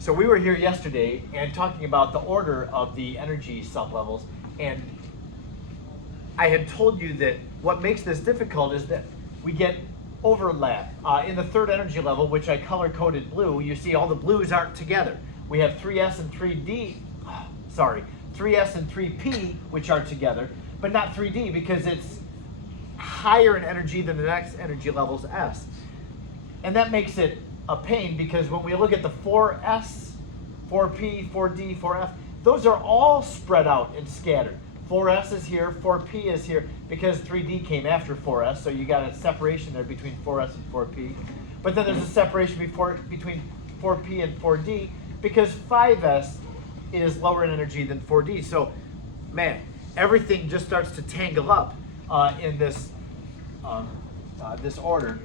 So we were here yesterday and talking about the order of the energy sublevels, and I had told you that what makes this difficult is that we get overlap. In the third energy level, which I color-coded blue, you see all the blues aren't together. We have 3s and 3d, 3s and 3p, which are together, but not 3d because it's higher in energy than the next energy level's s. And that makes it a pain because when we look at the 4s, 4p, 4d, 4f, those are all spread out and scattered. 4s is here, 4p is here, because 3d came after 4s, so you got a separation there between 4s and 4p. But then there's a separation between 4p and 4d, because 5s is lower in energy than 4d. So, man, everything just starts to tangle up in this order.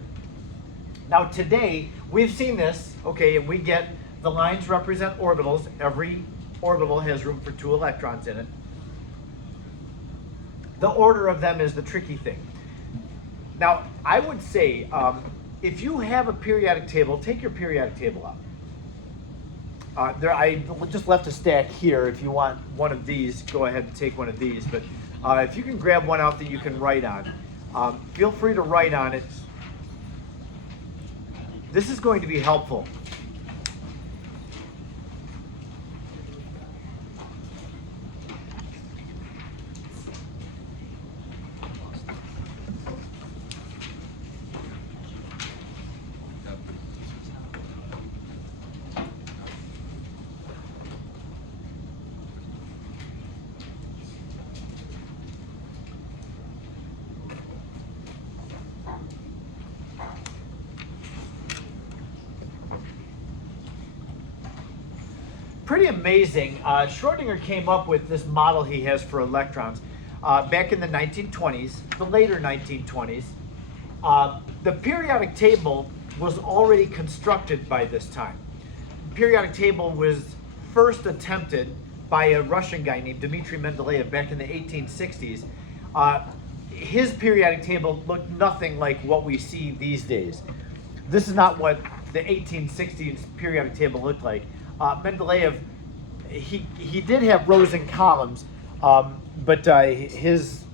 Now today, we've seen this, okay, and we get the lines represent orbitals. Every orbital has room for 2 electrons in it. The order of them is the tricky thing. Now, I would say, if you have a periodic table, take your periodic table out. I just left a stack here. If you want one of these, go ahead and take one of these. But if you can grab one out that you can write on, feel free to write on it. This is going to be helpful. Pretty amazing. Schrodinger came up with this model he has for electrons back in the 1920s, the later 1920s. The periodic table was already constructed by this time. The periodic table was first attempted by a Russian guy named Dmitry Mendeleev back in the 1860s. His periodic table looked nothing like what we see these days. This is not what the 1860s periodic table looked like. Mendeleev, he did have rows and columns, but his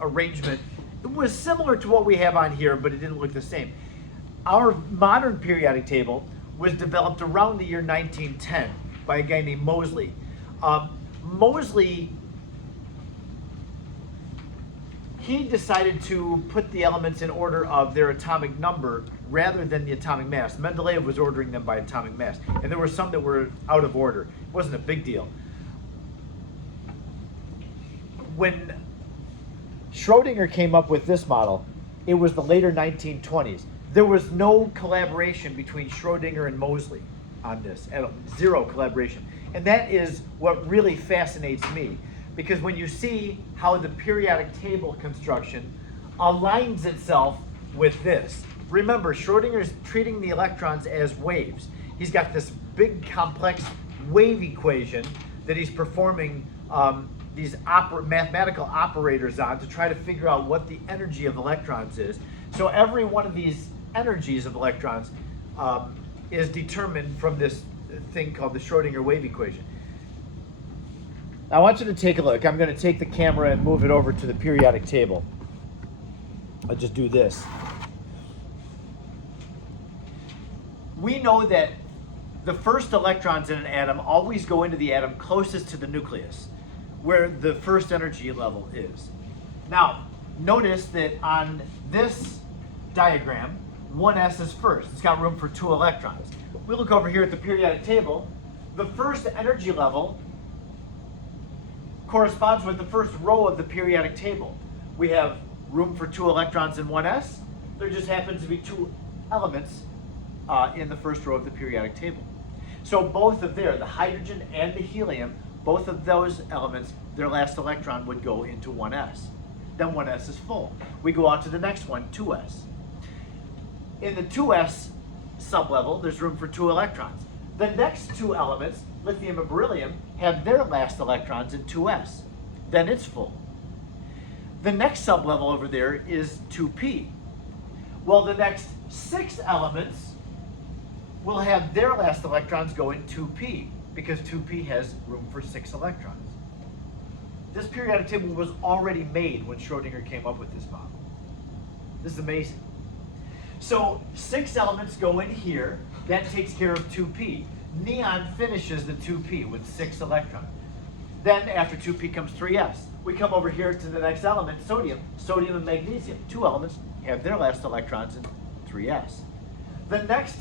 arrangement was similar to what we have on here, but it didn't look the same. Our modern periodic table was developed around the year 1910 by a guy named Moseley. Moseley, he decided to put the elements in order of their atomic number rather than the atomic mass. Mendeleev was ordering them by atomic mass, and there were some that were out of order. It wasn't a big deal. When Schrodinger came up with this model, it was the later 1920s. There was no collaboration between Schrodinger and Moseley on this, zero collaboration. And that is what really fascinates me, because when you see how the periodic table construction aligns itself with this. Remember, Schrodinger's treating the electrons as waves. He's got this big complex wave equation that he's performing these mathematical operators on to try to figure out what the energy of electrons is. So every one of these energies of electrons is determined from this thing called the Schrodinger wave equation. I want you to take a look. I'm going to take the camera and move it over to the periodic table. I'll just do this. We know that the first electrons in an atom always go into the atom closest to the nucleus, where the first energy level is. Now, notice that on this diagram, 1s is first. It's got room for 2 electrons. We look over here at the periodic table. The first energy level corresponds with the first row of the periodic table. We have room for 2 electrons in 1s. There just happens to be 2 elements in the first row of the periodic table. So both of the hydrogen and the helium, both of those elements, their last electron would go into 1s. Then 1s is full. We go on to the next one, 2s. In the 2s sublevel, there's room for 2 electrons. The next 2 elements, lithium and beryllium, have their last electrons in 2s. Then it's full. The next sublevel over there is 2p. Well, the next 6 elements will have their last electrons go in 2p, because 2p has room for 6 electrons. This periodic table was already made when Schrodinger came up with this model. This is amazing. So 6 elements go in here. That takes care of 2p. Neon finishes the 2p with 6 electrons. Then after 2p comes 3s. We come over here to the next element, sodium. Sodium and magnesium, 2 elements, have their last electrons in 3s. The next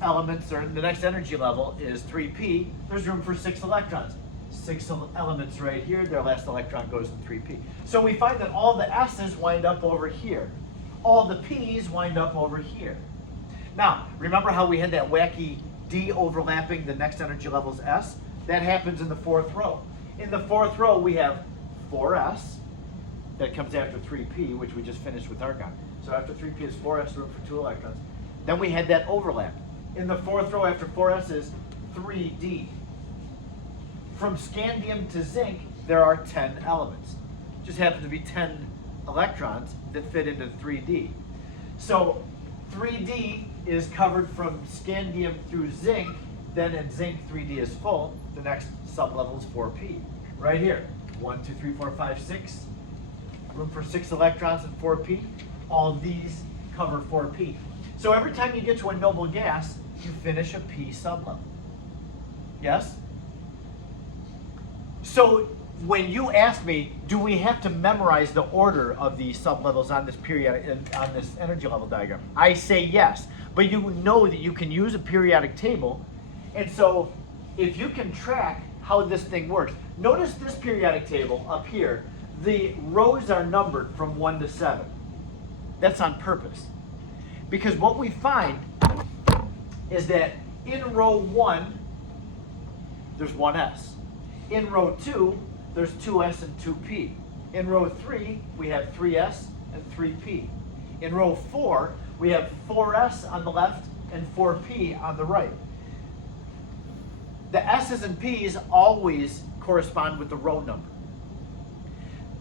elements, or the next energy level, is 3p. There's room for 6 electrons. 6 elements right here, their last electron goes in 3p. So we find that all the s's wind up over here. All the p's wind up over here. Now, remember how we had that wacky d overlapping the next energy level's s? That happens in the 4th row. In the 4th row, we have 4s. That comes after 3p, which we just finished with argon. So after 3p is 4s, room for 2 electrons. Then we had that overlap. In the 4th row, after 4s is 3d. From scandium to zinc, there are 10 elements. Just happen to be 10 electrons that fit into 3d. So 3d is covered from scandium through zinc. Then in zinc, 3d is full. The next sublevel is 4p. Right here, 1, 2, 3, 4, 5, 6. Room for 6 electrons in 4p. All these cover 4p. So every time you get to a noble gas, you finish a p sublevel. Yes? So when you ask me, do we have to memorize the order of the sublevels on this periodic, on this energy level diagram? I say yes, but you know that you can use a periodic table, and so if you can track how this thing works, notice this periodic table up here, the rows are numbered from 1 to 7. That's on purpose. Because what we find is that in row 1, there's 1s. In row 2, there's 2s and 2p. In row 3, we have 3s and 3p. In row 4, we have 4s on the left and 4p on the right. The s's and p's always correspond with the row number.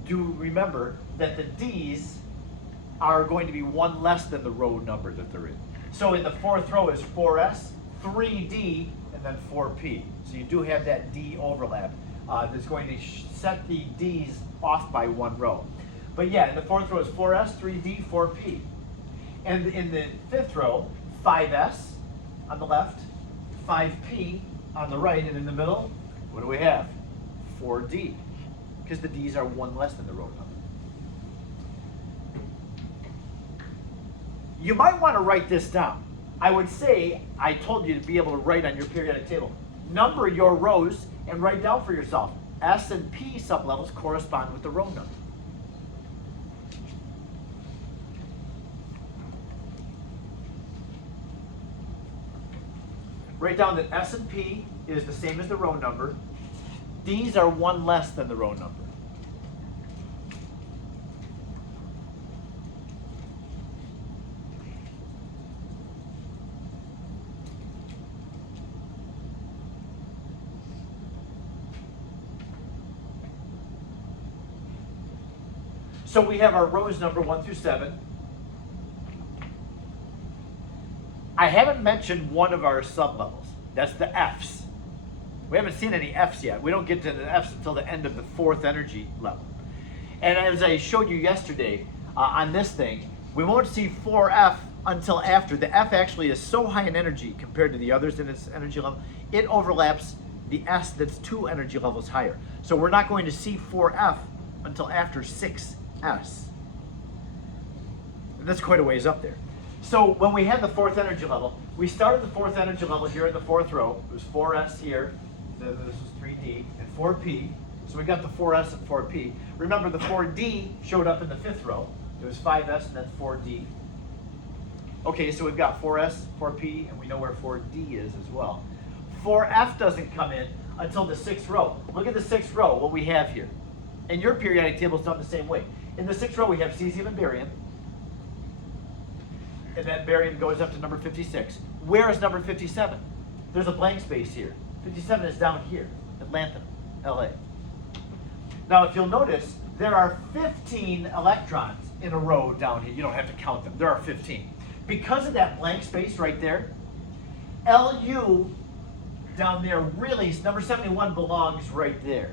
Do remember that the d's are going to be 1 less than the row number that they're in. So in the 4th row is 4s, 3d, and then 4p. So you do have that d overlap that's going to set the d's off by 1 row. But yeah, in the 4th row is 4s, 3d, 4p. And in the 5th row, 5s on the left, 5p on the right, and in the middle, what do we have? 4d, because the d's are 1 less than the row number. You might want to write this down. I would say, I told you to be able to write on your periodic table. Number your rows and write down for yourself. S and P sublevels correspond with the row number. Write down that S and P is the same as the row number. These are 1 less than the row number. So we have our rows number 1 through 7. I haven't mentioned one of our sublevels. That's the F's. We haven't seen any F's yet. We don't get to the F's until the end of the 4th energy level. And as I showed you yesterday on this thing, we won't see 4F until after. The F actually is so high in energy compared to the others in its energy level, it overlaps the S that's 2 energy levels higher. So we're not going to see 4F until after 6S. That's quite a ways up there. So when we had the 4th energy level, we started the 4th energy level here in the 4th row. It was 4s here, this was 3d, and 4p. So we got the 4s and 4p. Remember the 4d showed up in the 5th row. It was 5s and then 4d. Okay, so we've got 4s, 4p, and we know where 4d is as well. 4f doesn't come in until the 6th row. Look at the 6th row, what we have here. And your periodic table is done the same way. In the 6th row, we have cesium and barium. And that barium goes up to number 56. Where is number 57? There's a blank space here. 57 is down here, Atlanta, LA. Now, if you'll notice, there are 15 electrons in a row down here. You don't have to count them. There are 15. Because of that blank space right there, LU down there, really, number 71 belongs right there.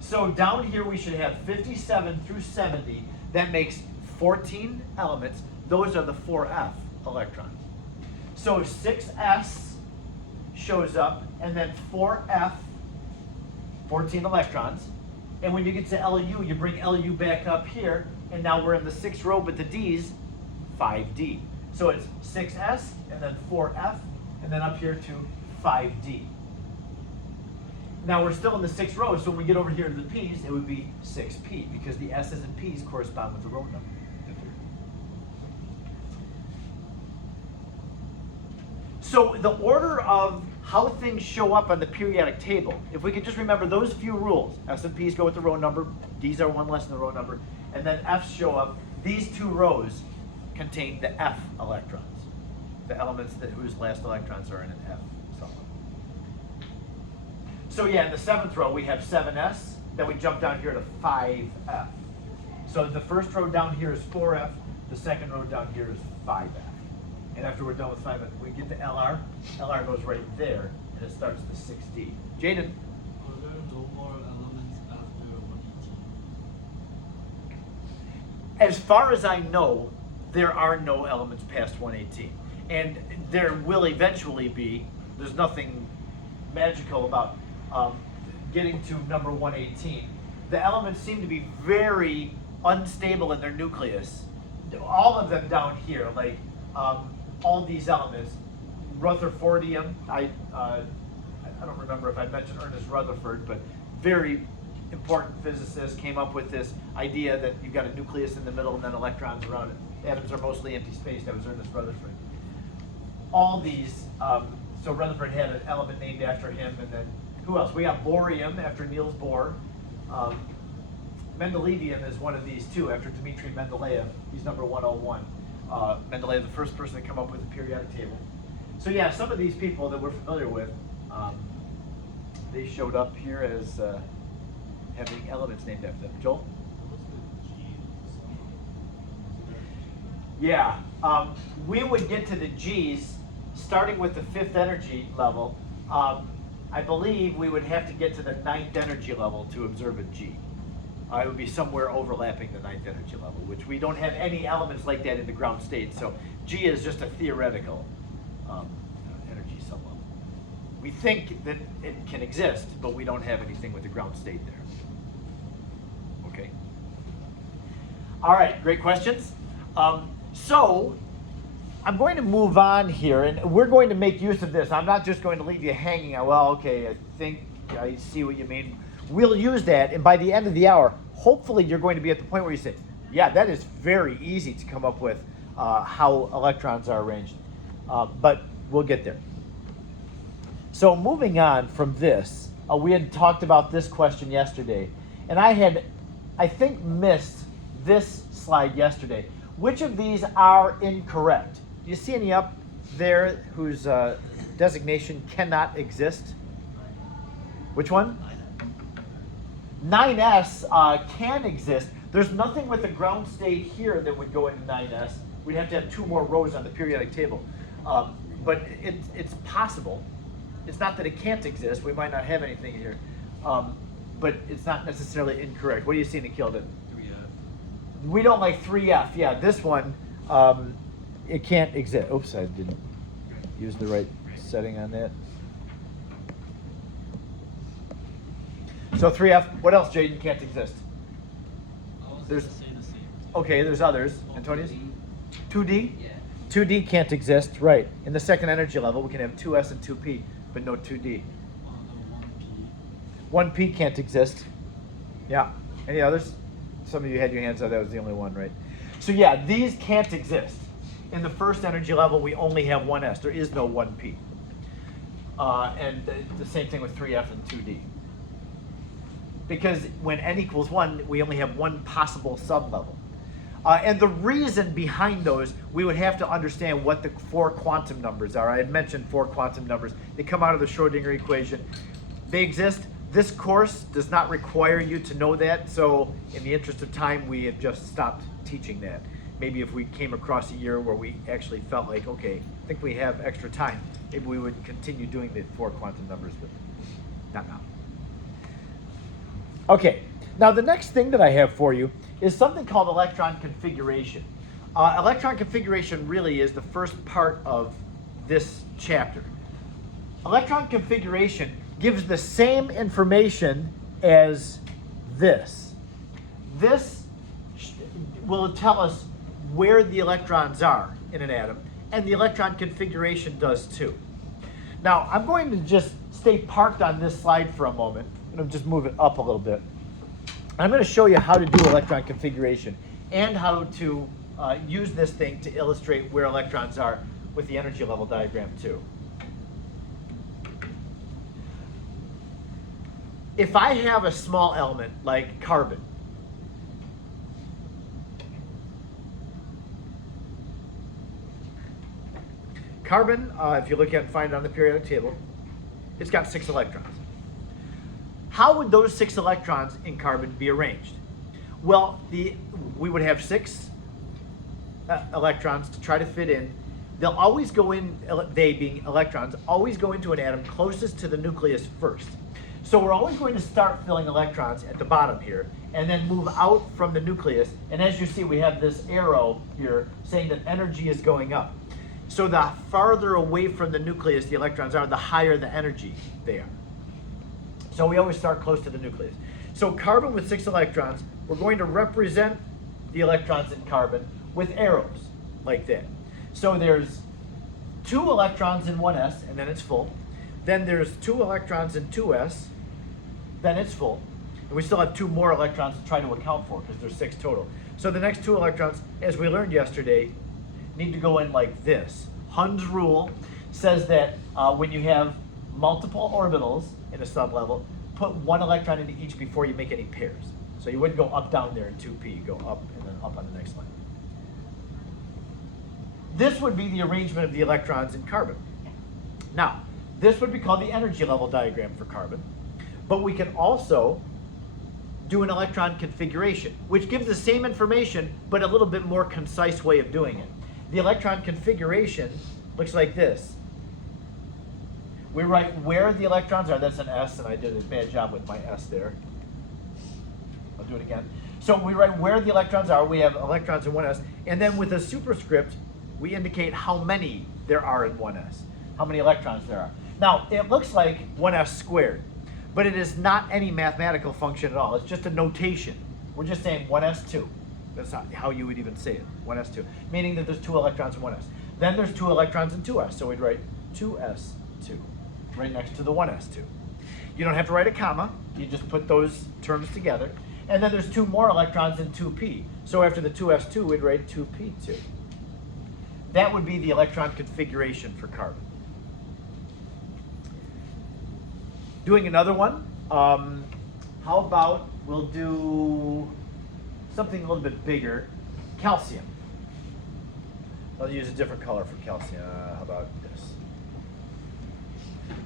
So down here we should have 57 through 70. That makes 14 elements. Those are the 4F electrons. So 6S shows up, and then 4F, 14 electrons. And when you get to LU, you bring LU back up here, and now we're in the 6th row, but the D's, 5D. So it's 6S, and then 4F, and then up here to 5D. Now we're still in the 6th row, so when we get over here to the P's, it would be 6P, because the S's and P's correspond with the row number. So the order of how things show up on the periodic table, if we could just remember those few rules, S and P's go with the row number, D's are one less than the row number, and then F's show up, these two rows contain the F electrons, the elements whose last electrons are in an F somewhere. So yeah, in the 7th row we have 7S, then we jump down here to 5F. So the first row down here is 4F, the second row down here is 5F. And after we're done with 5F, we get to LR. LR goes right there, and it starts the 6D. Jaden? Are there no more elements after 118? As far as I know, there are no elements past 118. And there will eventually be. There's nothing magical about getting to number 118. The elements seem to be very unstable in their nucleus. All of them down here, like all these elements, Rutherfordium, I don't remember if I mentioned Ernest Rutherford, but very important physicist, came up with this idea that you've got a nucleus in the middle and then electrons around it. Atoms are mostly empty space. That was Ernest Rutherford. All these, so Rutherford had an element named after him, and then who else? We got borium after Niels Bohr. Mendelevium is one of these too, after Dmitri Mendeleev. He's number 101. Mendeleev, the first person to come up with the periodic table. So yeah, some of these people that we're familiar with, they showed up here as having elements named after them. Joel? Yeah, we would get to the G's starting with the 5th energy level. I believe we would have to get to the 9th energy level to observe a G. It would be somewhere overlapping the 9th energy level, which we don't have any elements like that in the ground state. So G is just a theoretical energy sublevel. We think that it can exist, but we don't have anything with the ground state there. Okay. All right, great questions. So I'm going to move on here, and we're going to make use of this. I'm not just going to leave you hanging. Well, okay, I think I see what you mean. We'll use that, and by the end of the hour, hopefully you're going to be at the point where you say, yeah, that is very easy to come up with how electrons are arranged. But we'll get there. So moving on from this, we had talked about this question yesterday, and I had, I think, missed this slide yesterday. Which of these are incorrect? Do you see any up there whose designation cannot exist? Which one? 9S can exist. There's nothing with the ground state here that would go into 9S. We'd have to have 2 more rows on the periodic table. But it's possible. It's not that it can't exist. We might not have anything here. But it's not necessarily incorrect. What do you see, Nikhil? We don't like 3F. Yeah, this one, it can't exist. Oops, I didn't use the right setting on that. So 3F, what else, Jaden, can't exist? There's, okay, there's others. Antonius? 2D? Yeah. 2D can't exist, right. In the 2nd energy level, we can have 2S and 2P, but no 2D. 1P can't exist. Yeah. Any others? Some of you had your hands up, that was the only one, right? So yeah, these can't exist. In the 1st energy level, we only have 1S. There is no 1P. And the same thing with 3F and 2D. Because when n equals 1, we only have one possible sublevel. And the reason behind those, we would have to understand what the 4 quantum numbers are. I had mentioned 4 quantum numbers. They come out of the Schrodinger equation. They exist. This course does not require you to know that, so in the interest of time, we have just stopped teaching that. Maybe if we came across a year where we actually felt like, okay, I think we have extra time, maybe we would continue doing the 4 quantum numbers, but not now. Okay, now the next thing that I have for you is something called electron configuration. Electron configuration really is the first part of this chapter. Electron configuration gives the same information as this. This will tell us where the electrons are in an atom, and the electron configuration does too. Now, I'm going to just stay parked on this slide for a moment. I'm going to just move it up a little bit. I'm going to show you how to do electron configuration and how to use this thing to illustrate where electrons are with the energy level diagram too. If I have a small element like carbon, if you look at and find it on the periodic table, it's got 6 electrons. How would those 6 electrons in carbon be arranged? Well, we would have 6 electrons to try to fit in. They'll always go in, they being electrons, always go into an atom closest to the nucleus first. So we're always going to start filling electrons at the bottom here and then move out from the nucleus. And as you see, we have this arrow here saying that energy is going up. So the farther away from the nucleus the electrons are, the higher the energy they are. So we always start close to the nucleus. So carbon with 6 electrons, we're going to represent the electrons in carbon with arrows like that. So there's 2 electrons in 1s, and then it's full. Then there's 2 electrons in 2s, then it's full. And we still have 2 more electrons to try to account for because there's 6 total. So the next 2 electrons, as we learned yesterday, need to go in like this. Hund's rule says that when you have multiple orbitals in a sublevel, put 1 electron into each before you make any pairs. So you wouldn't go up, down there in 2p, you go up and then up on the next line. This would be the arrangement of the electrons in carbon. Now, this would be called the energy level diagram for carbon, but we can also do an electron configuration, which gives the same information, but a little bit more concise way of doing it. The electron configuration looks like this. We write where the electrons are. That's an S, and I did a bad job with my S there. I'll do it again. So we write where the electrons are. We have electrons in 1s, and then with a superscript, we indicate how many there are in 1s, how many electrons there are. Now, it looks like 1s squared, but it is not any mathematical function at all. It's just a notation. We're just saying 1s2. That's not how you would even say it, 1s2, meaning that there's 2 electrons in 1s. Then there's 2 electrons in 2s, so we'd write 2s2 right next to the 1s2. You don't have to write a comma, you just put those terms together. And then there's 2 more electrons in 2p, so after the 2s2, we'd write 2p2. That would be the electron configuration for carbon. Doing another one, how about we'll do something a little bit bigger, calcium. I'll use a different color for calcium. How about this?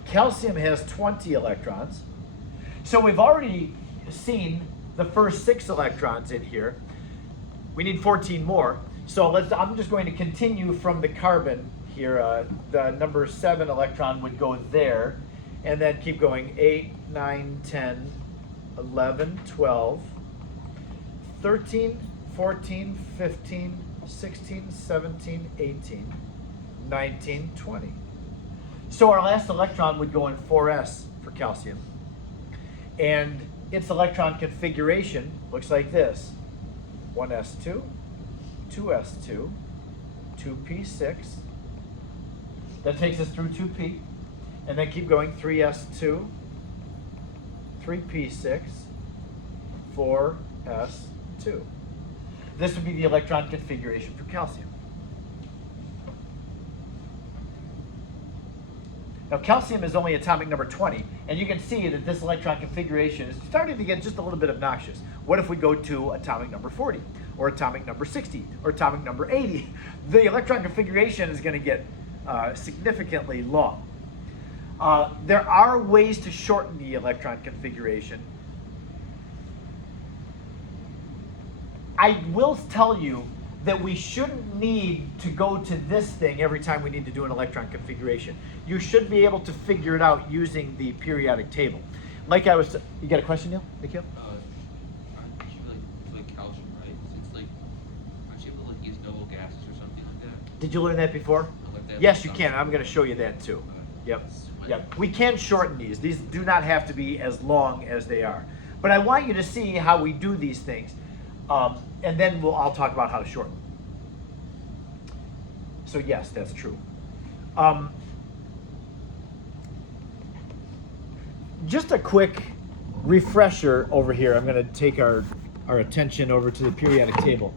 Calcium has 20 electrons. So we've already seen the first 6 electrons in here. We need 14 more. So I'm just going to continue from the carbon here. The number 7 electron would go there, and then keep going 8, 9, 10, 11, 12, 13, 14, 15, 16, 17, 18, 19, 20. So our last electron would go in 4s for calcium. And its electron configuration looks like this. 1s2, 2s2, 2p6. That takes us through 2p. And then keep going 3s2, 3p6, 4s2. This would be the electron configuration for calcium. Now, calcium is only atomic number 20, and you can see that this electron configuration is starting to get just a little bit obnoxious. What if we go to atomic number 40, or atomic number 60, or atomic number 80? The electron configuration is going to get significantly long. There are ways to shorten the electron configuration. I will tell you that we shouldn't need to go to this thing every time we need to do an electron configuration. You should be able to figure it out using the periodic table. Like I was, you got a question, Neil? Nikhil? Aren't you like calcium, right? It's like, aren't you able to like use noble gases or something like that? Did you learn that before? I looked at Yes, you some- can. I'm going to show you that too. Yep. Sweet. Yep. We can shorten these. These do not have to be as long as they are. But I want you to see how we do these things. And then I'll talk about how to shorten. So yes, that's true. Just a quick refresher over here. I'm going to take our attention over to the periodic table.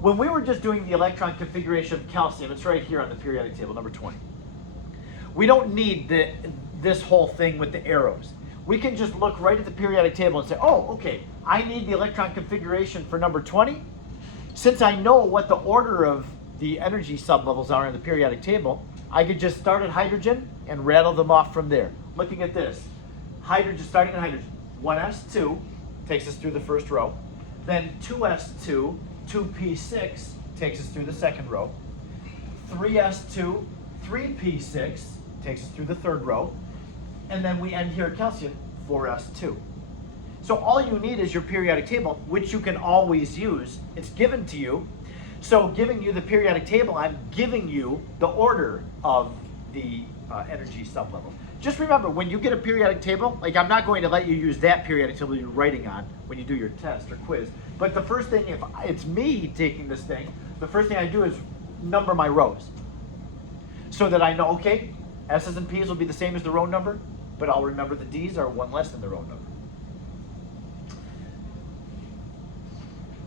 When we were just doing the electron configuration of calcium, it's right here on the periodic table, number 20. We don't need this whole thing with the arrows. We can just look right at the periodic table and say, oh, okay, I need the electron configuration for number 20. Since I know what the order of the energy sublevels are in the periodic table, I could just start at hydrogen and rattle them off from there. Looking at this, hydrogen, starting at hydrogen, 1s2 takes us through the first row. Then 2s2, 2p6 takes us through the second row. 3s2, 3p6 takes us through the third row. And then we end here at calcium, 4s2. So all you need is your periodic table, which you can always use. It's given to you. So giving you the periodic table, I'm giving you the order of the energy sublevel. Just remember, when you get a periodic table, like I'm not going to let you use that periodic table you're writing on when you do your test or quiz. But the first thing, if it's me taking this thing, the first thing I do is number my rows. So that I know, okay, S's and P's will be the same as the row number, but I'll remember the D's are one less than the row number.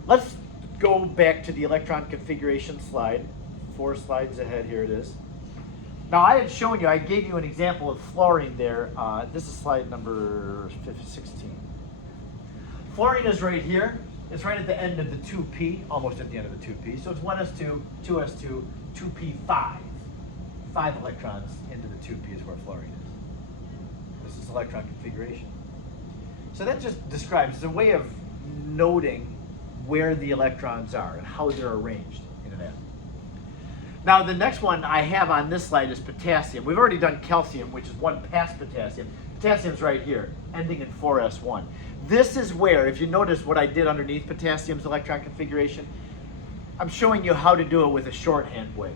Let's go back to the electron configuration slide. 4 slides ahead, here it is. Now I had shown you, I gave you an example of fluorine there. This is slide number 16. Fluorine is right here. It's right at the end of the 2p, almost at the end of the 2p. So it's 1s2, 2s2, 2p5. 5 electrons into the 2p is where fluorine is. This is electron configuration. So that just describes, it's a way of noting where the electrons are and how they're arranged in an atom. Now the next one I have on this slide is potassium. We've already done calcium, which is one past potassium. Potassium's right here, ending in 4s1. This is where, if you notice what I did underneath potassium's electron configuration, I'm showing you how to do it with a shorthand way.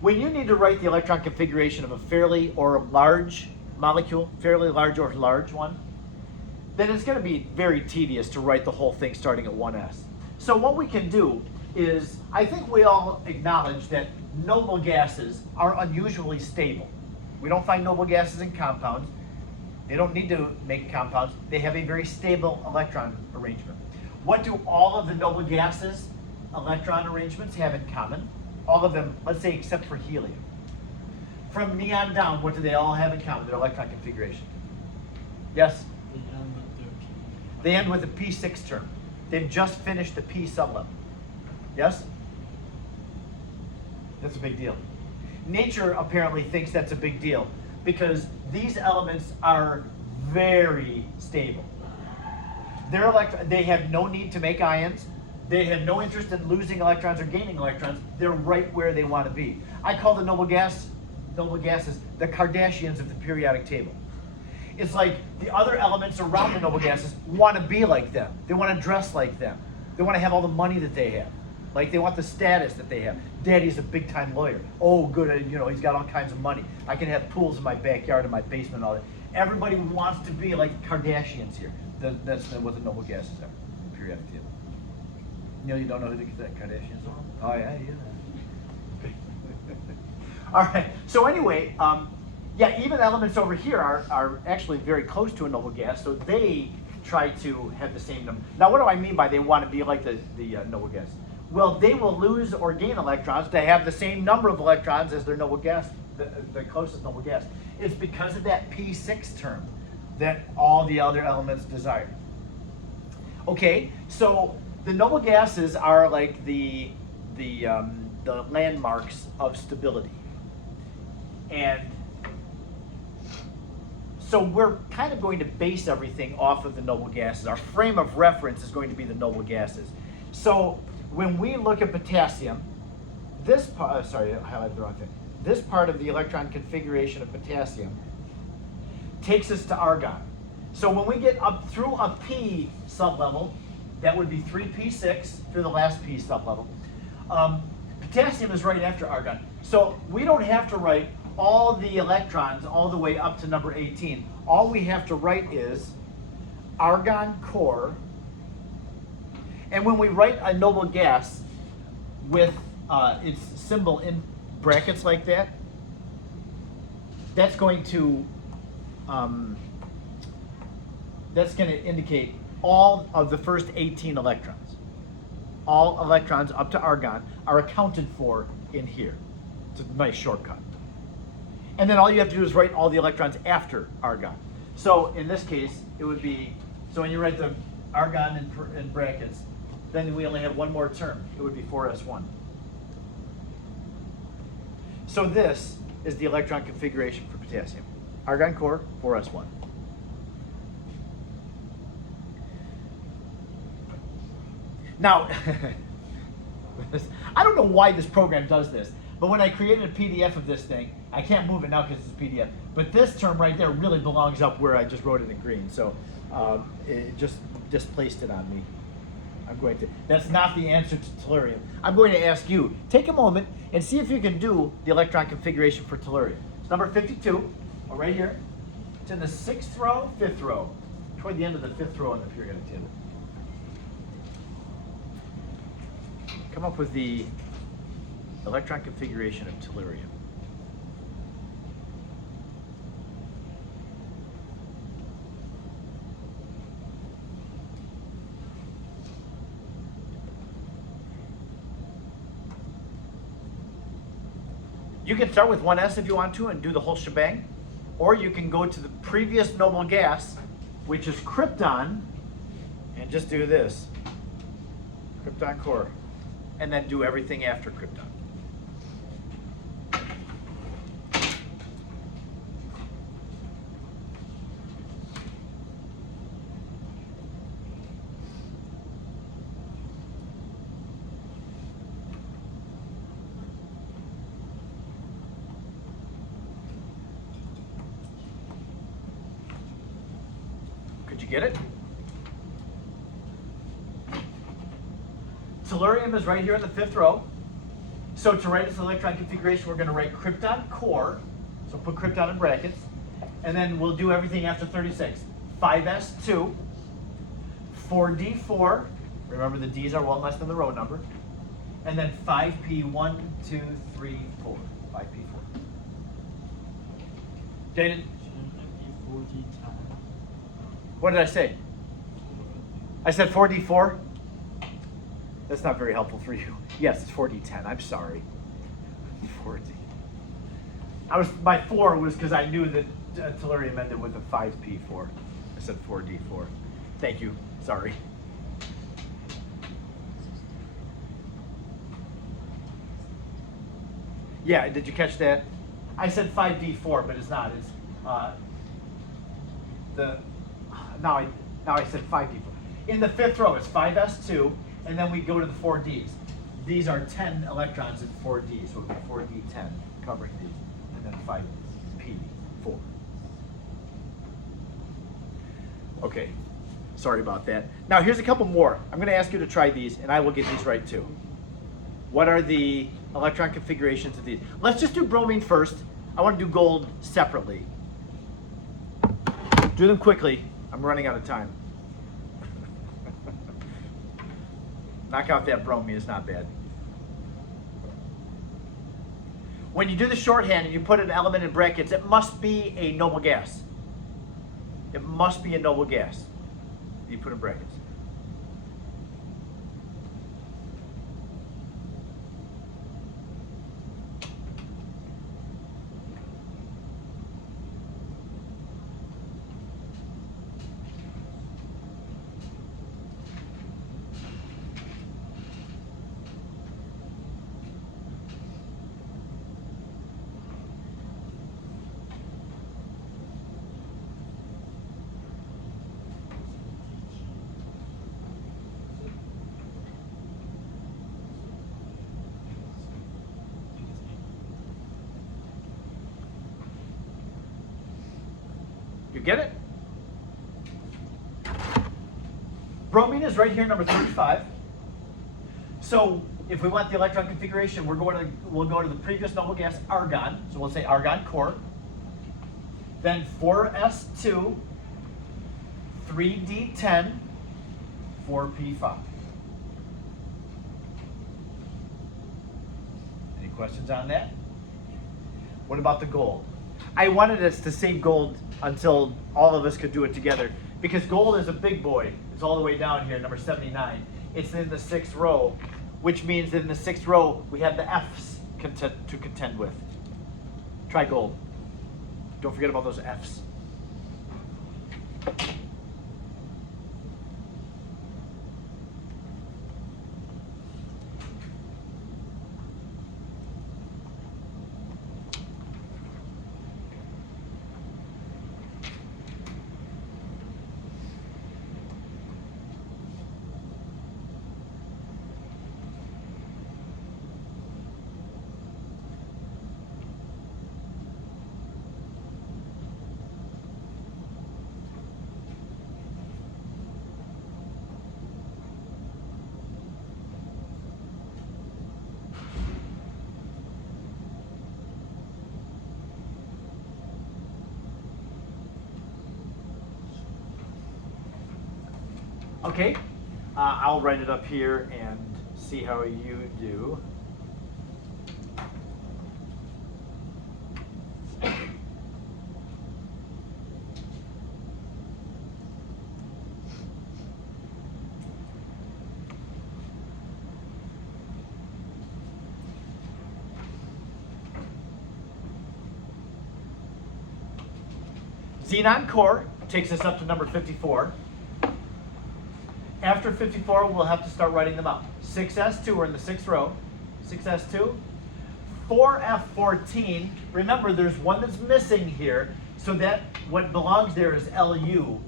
When you need to write the electron configuration of a fairly or large molecule, fairly large or large one, then it's going to be very tedious to write the whole thing starting at 1s. So what we can do is, I think we all acknowledge that noble gases are unusually stable. We don't find noble gases in compounds. They don't need to make compounds. They have a very stable electron arrangement. What do all of the noble gases electron arrangements have in common? All of them, let's say except for helium. From neon down, what do they all have in common, their electron configuration? Yes? They end with a p6 term. They've just finished the p sublevel. Yes? That's a big deal. Nature apparently thinks that's a big deal because these elements are very stable. They have no need to make ions. They have no interest in losing electrons or gaining electrons. They're right where they want to be. I call the noble gases the Kardashians of the periodic table. It's like the other elements around the noble gases want to be like them. They want to dress like them. They want to have all the money that they have. Like they want the status that they have. Daddy's a big time lawyer. Oh, good, he's got all kinds of money. I can have pools in my backyard, in my basement, and all that. Everybody wants to be like the Kardashians here. That's what the noble gases are, the periodic table. You don't know who the Kardashians are? Oh, yeah. All right, so anyway, yeah, even elements over here are actually very close to a noble gas, so they try to have the same number. Now, what do I mean by they want to be like the noble gas? Well, they will lose or gain electrons to have the same number of electrons as their noble gas, the closest noble gas. It's because of that p6 term that all the other elements desire. Okay, so the noble gases are like the landmarks of stability. And so we're kind of going to base everything off of the noble gases. Our frame of reference is going to be the noble gases. So when we look at potassium, this part, sorry, I highlighted the wrong thing. This part of the electron configuration of potassium takes us to argon. So when we get up through a P sublevel, that would be 3p6 through the last P sublevel. Potassium is right after argon. So we don't have to write all the electrons all the way up to number 18. All we have to write is argon core. And when we write a noble gas with its symbol in brackets like that, that's going to indicate all of the first 18 electrons. All electrons up to argon are accounted for in here. It's a nice shortcut. And then all you have to do is write all the electrons after argon. So in this case, it would be, so when you write the argon in brackets, then we only have one more term. It would be 4s1. So this is the electron configuration for potassium. Argon core, 4s1. Now, I don't know why this program does this, but when I created a PDF of this thing, I can't move it now because it's a PDF, but this term right there really belongs up where I just wrote it in green, so it just displaced it on me. I'm going to, that's not the answer to tellurium. I'm going to ask you, take a moment and see if you can do the electron configuration for tellurium. It's number 52, right here. It's in the 6th row, 5th row, toward the end of the 5th row in the periodic table. Come up with the electron configuration of tellurium. You can start with 1s if you want to and do the whole shebang, or you can go to the previous noble gas, which is krypton, and just do this, krypton core, and then do everything after krypton. Could you get it? Tellurium is right here in the 5th row. So to write this electron configuration, we're going to write krypton core. So put krypton in brackets. And then we'll do everything after 36. 5s2, 4d4. Remember the d's are one less than the row number. And then 5p1, 2, 3, 4. 5p4. Dated? Shouldn't it be 40 times? What did I say? I said 4d4? That's not very helpful for you. Yes, it's 4d10. I'm sorry. 4d. My 4 was because I knew that tellurium ended with a 5p4. I said 4d4. Thank you. Sorry. Yeah, did you catch that? I said 5d4, but it's not. It's now I said 5d4. In the 5th row, it's 5s2, and then we go to the 4ds. These are 10 electrons in 4d, so it would be 4d10 covering these, and then 5p4. Okay, sorry about that. Now here's a couple more. I'm going to ask you to try these, and I will get these right too. What are the electron configurations of these? Let's just do bromine first. I want to do gold separately. Do them quickly. I'm running out of time. Knock out that bromine is not bad. When you do the shorthand and you put an element in brackets, it must be a noble gas. It must be a noble gas. You put in brackets. You get it? Bromine is right here, number 35. So if we want the electron configuration, we'll go to the previous noble gas, argon. So we'll say argon core. Then 4s2, 3d10, 4p5. Any questions on that? What about the gold? I wanted us to save gold until all of us could do it together, because gold is a big boy. It's all the way down here, number 79. It's in the 6th row, which means that in the 6th row, we have the F's to contend with. Try gold. Don't forget about those F's. Okay, I'll write it up here and see how you do. Xenon core takes us up to number 54. After 54, we'll have to start writing them out. 6s2, we're in the 6th row. 6s2. 4f14, remember there's one that's missing here, so that what belongs there is Lu.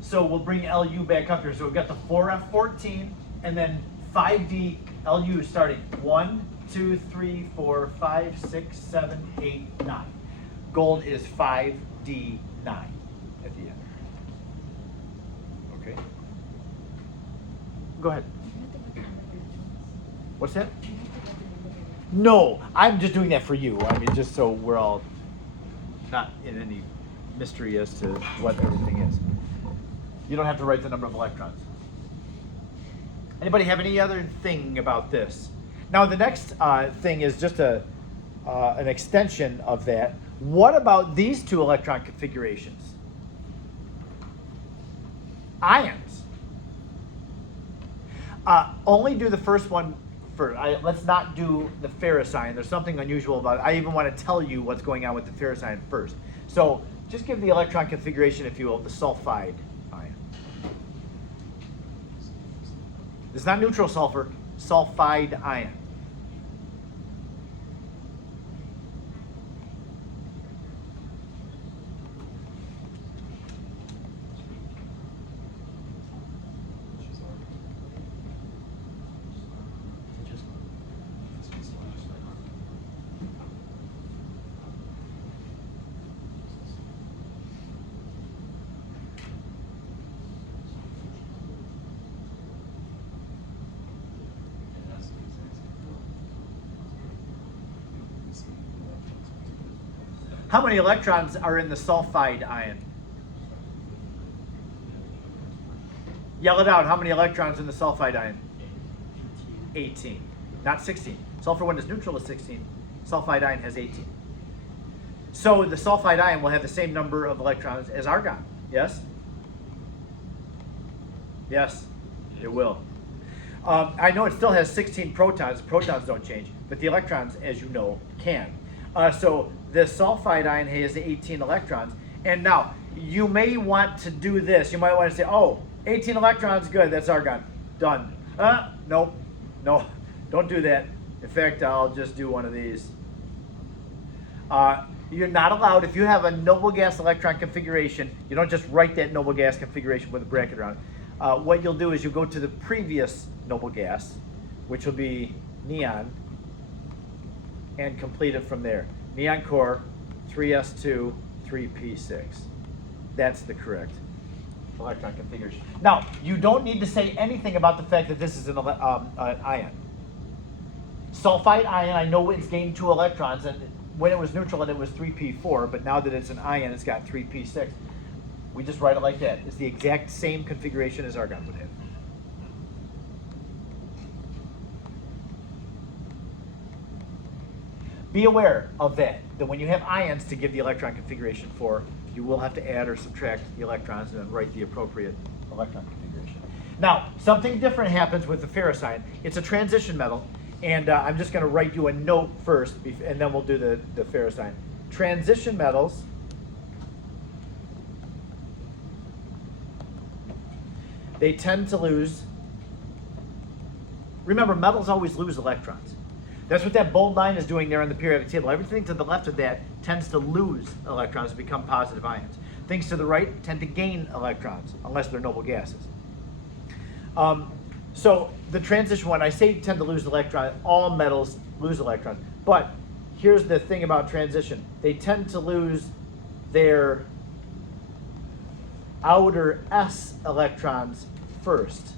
So we'll bring Lu back up here. So we've got the 4f14 and then 5d Lu starting 1, 2, 3, 4, 5, 6, 7, 8, 9. Gold is 5d9 at the end. Okay. Go ahead. What's that? No, I'm just doing that for you. I mean, just so we're all not in any mystery as to what everything is. You don't have to write the number of electrons. Anybody have any other thing about this? Now, the next thing is just an extension of that. What about these two electron configurations? Ions. Only do the first one first. Let's not do the ferrous ion. There's something unusual about it. I even want to tell you what's going on with the ferrous ion first. So just give the electron configuration, if you will, the sulfide ion. It's not neutral sulfur, sulfide ion. How many electrons are in the sulfide ion? Yell it out. How many electrons in the sulfide ion? 18. Not 16. Sulfur, when it's neutral, is 16. Sulfide ion has 18. So the sulfide ion will have the same number of electrons as argon. Yes? Yes, it will. I know it still has 16 protons. Protons don't change, but the electrons, as you know, can. So the sulfide ion has 18 electrons. And now, you may want to do this. You might want to say, oh, 18 electrons, good, that's argon. Done. Nope. No, don't do that. In fact, I'll just do one of these. You're not allowed, if you have a noble gas electron configuration, you don't just write that noble gas configuration with a bracket around it. What you'll do is you'll go to the previous noble gas, which will be neon, and complete it from there. Neon core, 3s2, 3p6. That's the correct electron configuration. Now, you don't need to say anything about the fact that this is an ion. Sulfide ion, I know it's gained 2 electrons, and when it was neutral and it was 3p4, but now that it's an ion, it's got 3p6. We just write it like that. It's the exact same configuration as argon would have. Be aware of that when you have ions to give the electron configuration for, you will have to add or subtract the electrons and then write the appropriate electron configuration. Now, something different happens with the ferrous ion. It's a transition metal, and I'm just going to write you a note first, and then we'll do the ferrous ion. Transition metals they tend to lose. Remember, metals always lose electrons. That's what that bold line is doing there on the periodic table. Everything to the left of that tends to lose electrons, become positive ions. Things to the right tend to gain electrons, unless they're noble gases. So the transition one, I say tend to lose electrons. All metals lose electrons. But here's the thing about transition. They tend to lose their outer s electrons first.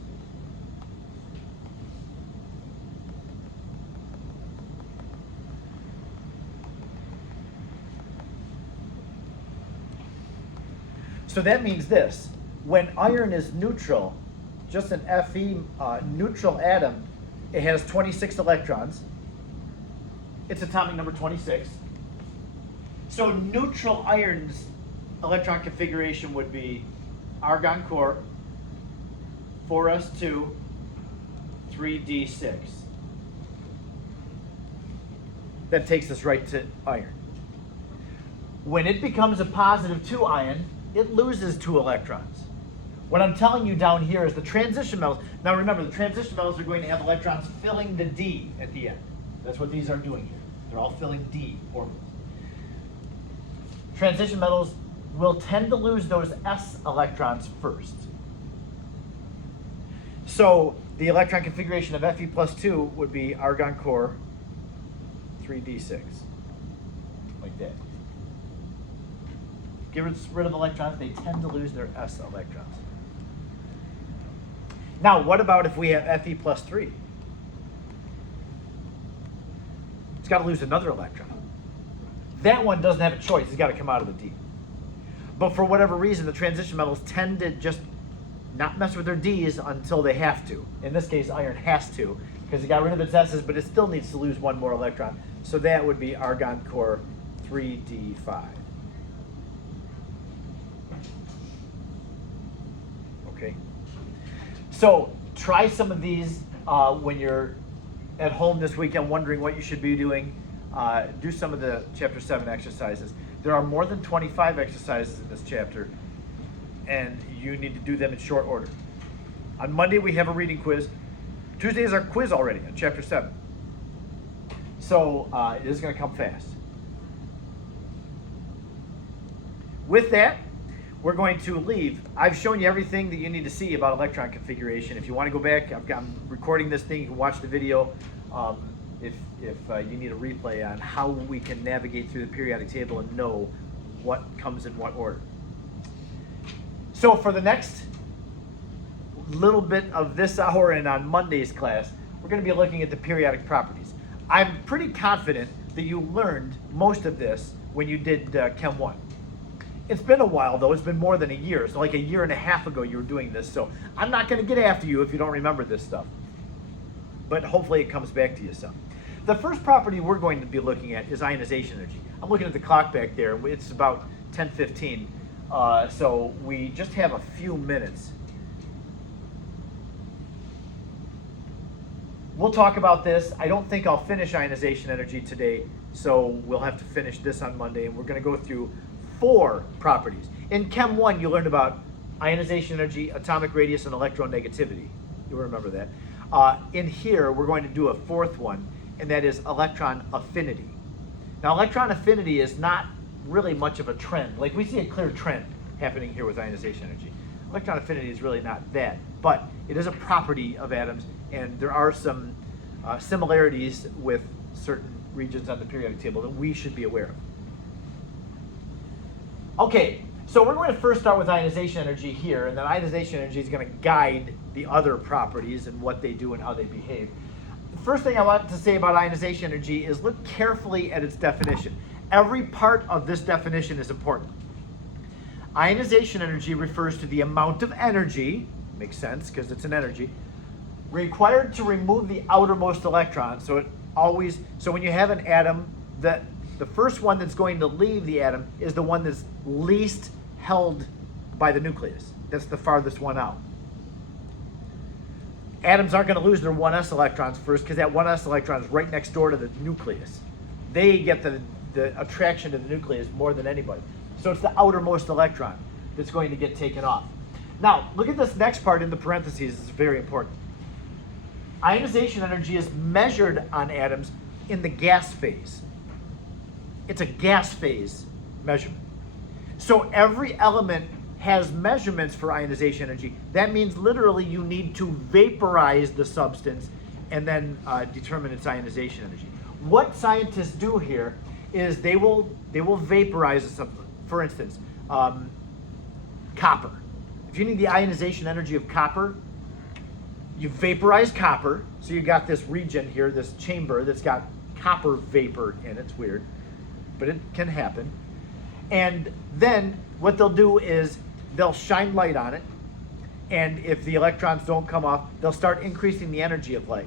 So that means this: when iron is neutral, just an Fe neutral atom, it has 26 electrons. Its atomic number 26. So neutral iron's electron configuration would be argon core, 4s2, 3d6. That takes us right to iron. When it becomes a positive 2 ion, it loses 2 electrons. What I'm telling you down here is the transition metals. Now remember, the transition metals are going to have electrons filling the d at the end. That's what these are doing here. They're all filling d orbitals. Transition metals will tend to lose those s electrons first. So the electron configuration of Fe plus 2 would be argon core 3d6, like that. Get rid of electrons, they tend to lose their s electrons. Now, what about if we have Fe plus 3? It's got to lose another electron. That one doesn't have a choice, it's got to come out of the d. But for whatever reason, the transition metals tend to just not mess with their d's until they have to. In this case, iron has to, because it got rid of its s's, but it still needs to lose one more electron. So that would be argon core 3d5. Okay. So try some of these when you're at home this weekend wondering what you should be doing. Do some of the chapter 7 exercises. There are more than 25 exercises in this chapter, and you need to do them in short order. On Monday we have a reading quiz. Tuesday is our quiz already on chapter 7. So it is going to come fast. With that, we're going to leave. I've shown you everything that you need to see about electron configuration. If you want to go back, I'm recording this thing. You can watch the video. If you need a replay on how we can navigate through the periodic table and know what comes in what order. So for the next little bit of this hour and on Monday's class, we're going to be looking at the periodic properties. I'm pretty confident that you learned most of this when you did Chem 1. It's been a while though, it's been more than a year. So like a year and a half ago you were doing this. So I'm not going to get after you if you don't remember this stuff. But hopefully it comes back to you some. The first property we're going to be looking at is ionization energy. I'm looking at the clock back there. It's about 10:15. So we just have a few minutes. We'll talk about this. I don't think I'll finish ionization energy today, so we'll have to finish this on Monday, and we're going to go through 4 properties. In Chem 1, you learned about ionization energy, atomic radius, and electronegativity. You'll remember that. In here, we're going to do a 4th one, and that is electron affinity. Now, electron affinity is not really much of a trend. Like, we see a clear trend happening here with ionization energy. Electron affinity is really not that, but it is a property of atoms, and there are some similarities with certain regions on the periodic table that we should be aware of. Okay, So we're going to first start with ionization energy here, and then ionization energy is going to guide the other properties and what they do and how they behave. The first thing I want to say about ionization energy is look carefully at its definition. Every part of this definition is important. Ionization energy refers to the amount of energy, makes sense because it's an energy, required to remove the outermost electron. So when you have an atom, the first one that's going to leave the atom is the one that's least held by the nucleus. That's the farthest one out. Atoms aren't going to lose their 1s electrons first because that 1s electron is right next door to the nucleus. They get the attraction to the nucleus more than anybody. So it's the outermost electron that's going to get taken off. Now, look at this next part in the parentheses. It's very important. Ionization energy is measured on atoms in the gas phase. It's a gas phase measurement. So every element has measurements for ionization energy. That means literally you need to vaporize the substance and then determine its ionization energy. What scientists do here is they will vaporize the substance. For instance, copper. If you need the ionization energy of copper, you vaporize copper. So you got this region here, this chamber that's got copper vapor in it. It's weird, but it can happen. And then what they'll do is they'll shine light on it, and if the electrons don't come off, they'll start increasing the energy of light.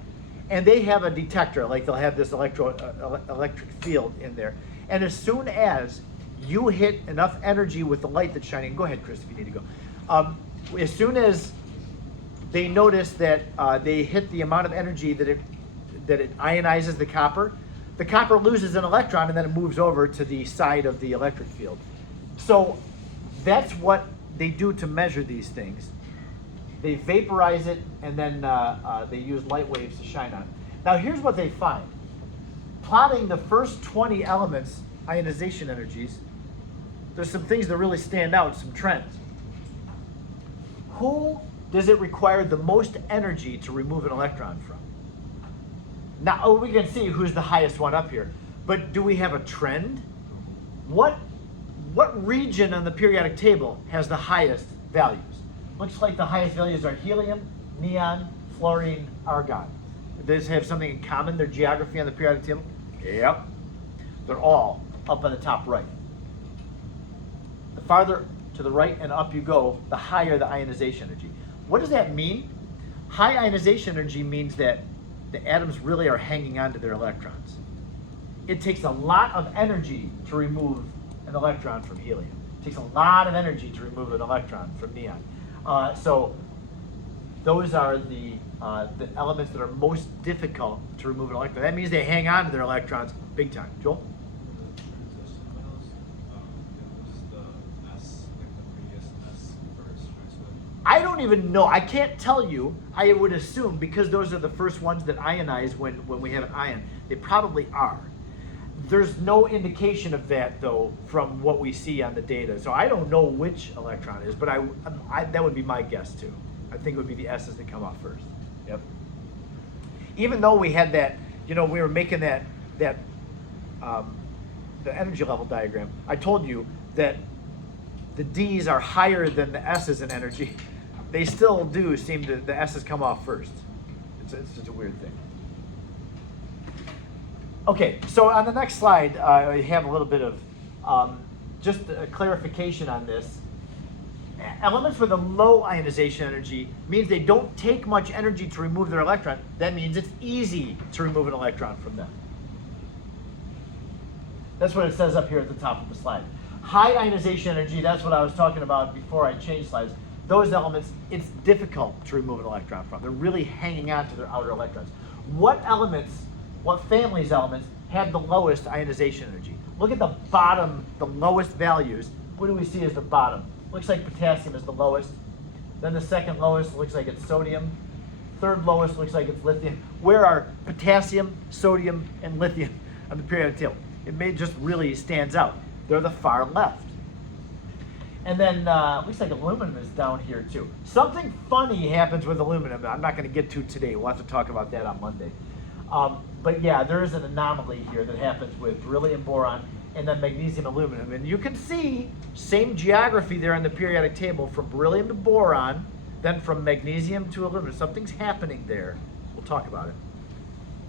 And they have a detector, like they'll have this electric field in there. And as soon as you hit enough energy with the light that's shining, go ahead, Chris, if you need to go. As soon as they notice that they hit the amount of energy that it ionizes the copper loses an electron and then it moves over to the side of the electric field. So that's what they do to measure these things. They vaporize it and then they use light waves to shine on it. Now here's what they find. Plotting the first 20 elements, ionization energies, there's some things that really stand out, some trends. Who does it require the most energy to remove an electron from? Now, we can see who's the highest one up here, but do we have a trend? What region on the periodic table has the highest values? Looks like the highest values are helium, neon, fluorine, argon. Do they have something in common, their geography on the periodic table? Yep. They're all up on the top right. The farther to the right and up you go, the higher the ionization energy. What does that mean? High ionization energy means that the atoms really are hanging on to their electrons. It takes a lot of energy to remove an electron from helium. It takes a lot of energy to remove an electron from neon. So those are the elements that are most difficult to remove an electron. That means they hang on to their electrons big time. Joel? I don't even know. I can't tell you. I would assume because those are the first ones that ionize when we have an ion. They probably are. There's no indication of that though from what we see on the data. So I don't know which electron it is, but that would be my guess too. I think it would be the S's that come off first. Yep. Even though we had that, we were making the energy level diagram. I told you that the D's are higher than the S's in energy. They still do seem to, the S's come off first. It's just a weird thing. Okay, so on the next slide, I have a little bit of just a clarification on this. Elements with a low ionization energy means they don't take much energy to remove their electron. That means it's easy to remove an electron from them. That's what it says up here at the top of the slide. High ionization energy, that's what I was talking about before I changed slides. Those elements, it's difficult to remove an electron from. They're really hanging on to their outer electrons. What families elements have the lowest ionization energy? Look at the bottom, the lowest values. What do we see as the bottom? Looks like potassium is the lowest. Then the second lowest looks like it's sodium. Third lowest looks like it's lithium. Where are potassium, sodium, and lithium on the periodic table? It just really stands out. They're the far left. And then looks like aluminum is down here too. Something funny happens with aluminum that I'm not going to get to today. We'll have to talk about that on Monday. But yeah, there is an anomaly here that happens with beryllium, boron, and then magnesium, aluminum. And you can see same geography there on the periodic table from beryllium to boron, then from magnesium to aluminum. Something's happening there. We'll talk about it.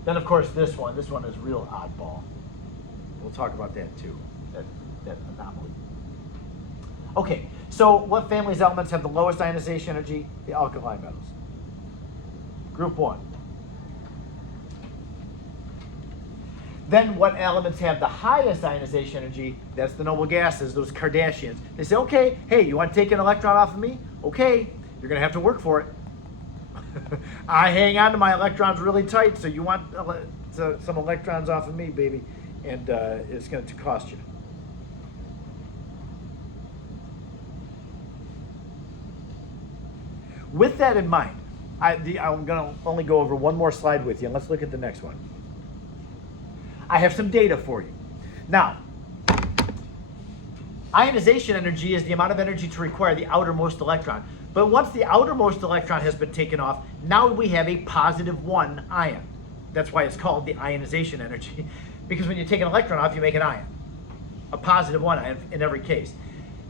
Then of course this one is real oddball. We'll talk about that too, that anomaly. Okay, so what family's elements have the lowest ionization energy? The alkali metals. Group 1. Then what elements have the highest ionization energy? That's the noble gases, those Kardashians. They say, okay, hey, you want to take an electron off of me? Okay, you're going to have to work for it. I hang on to my electrons really tight, so you want some electrons off of me, baby, and it's going to cost you. With that in mind, I'm going to only go over one more slide with you, and let's look at the next one. I have some data for you. Now, ionization energy is the amount of energy to require the outermost electron. But once the outermost electron has been taken off, now we have a +1 ion. That's why it's called the ionization energy. Because when you take an electron off, you make an ion. A +1 ion in every case.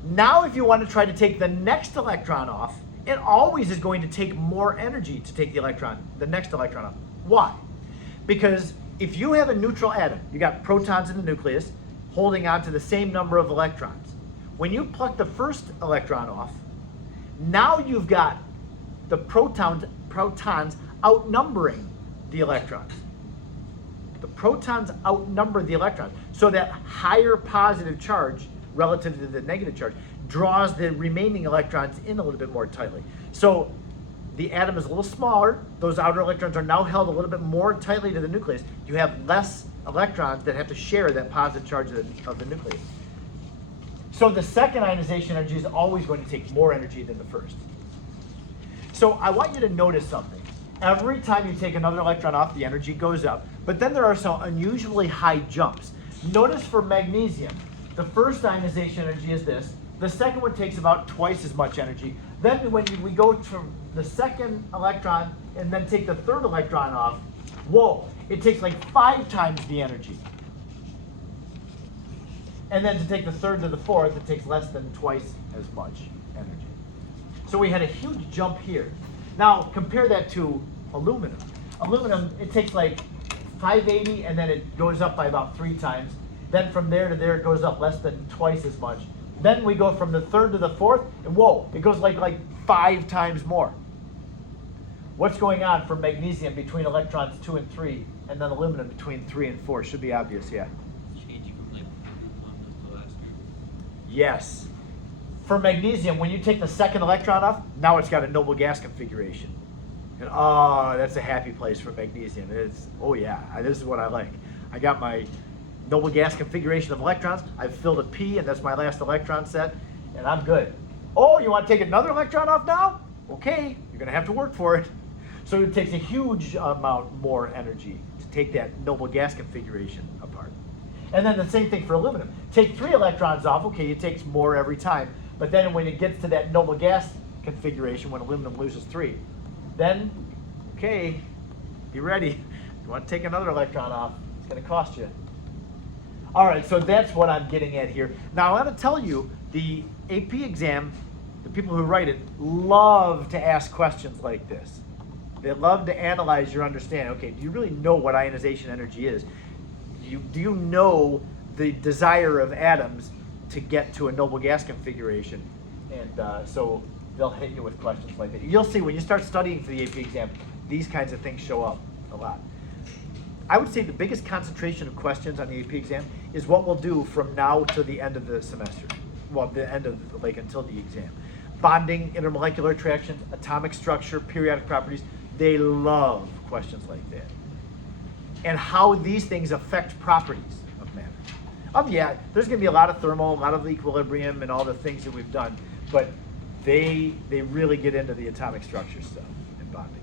Now if you want to try to take the next electron off, it always is going to take more energy to take the next electron off. Why? Because if you have a neutral atom, you got protons in the nucleus holding on to the same number of electrons. When you pluck the first electron off, now you've got the protons outnumbering the electrons. The protons outnumber the electrons. So that higher positive charge relative to the negative charge draws the remaining electrons in a little bit more tightly. So the atom is a little smaller. Those outer electrons are now held a little bit more tightly to the nucleus. You have less electrons that have to share that positive charge of the nucleus. So the second ionization energy is always going to take more energy than the first. So I want you to notice something. Every time you take another electron off, the energy goes up. But then there are some unusually high jumps. Notice for magnesium, the first ionization energy is this. The second one takes about twice as much energy. Then when we go from the second electron and then take the third electron off, whoa, it takes like 5 times the energy. And then to take the third to the fourth, it takes less than twice as much energy. So we had a huge jump here. Now compare that to aluminum. Aluminum, it takes like 580 and then it goes up by about 3 times. Then from there to there, it goes up less than twice as much. Then we go from the third to the fourth, and whoa, it goes like 5 times more. What's going on for magnesium between electrons 2 and 3, and then aluminum between 3 and 4? Should be obvious, yeah. Changing from like 1 to the last year. Yes. For magnesium, when you take the second electron off, now it's got a noble gas configuration. And oh, that's a happy place for magnesium. It's, oh yeah, this is what I like. I got my noble gas configuration of electrons. I've filled a P, and that's my last electron set, and I'm good. Oh, you want to take another electron off now? Okay, you're going to have to work for it. So it takes a huge amount more energy to take that noble gas configuration apart. And then the same thing for aluminum. Take 3 electrons off, okay, it takes more every time, but then when it gets to that noble gas configuration, when aluminum loses 3, then, okay, be ready. You want to take another electron off, it's going to cost you. All right, so that's what I'm getting at here. Now, I want to tell you, the AP exam, the people who write it, love to ask questions like this. They love to analyze your understanding. Okay, do you really know what ionization energy is? Do you know the desire of atoms to get to a noble gas configuration? And so they'll hit you with questions like that. You'll see when you start studying for the AP exam, these kinds of things show up a lot. I would say the biggest concentration of questions on the AP exam is what we'll do from now to the end of the semester. Well, the end of, until the exam. Bonding, intermolecular attractions, atomic structure, periodic properties. They love questions like that. And how these things affect properties of matter. Yeah, there's going to be a lot of thermal, a lot of equilibrium, and all the things that we've done, but they really get into the atomic structure stuff and bonding.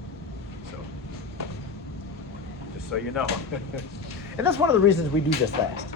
So, just so you know. And that's one of the reasons we do this last.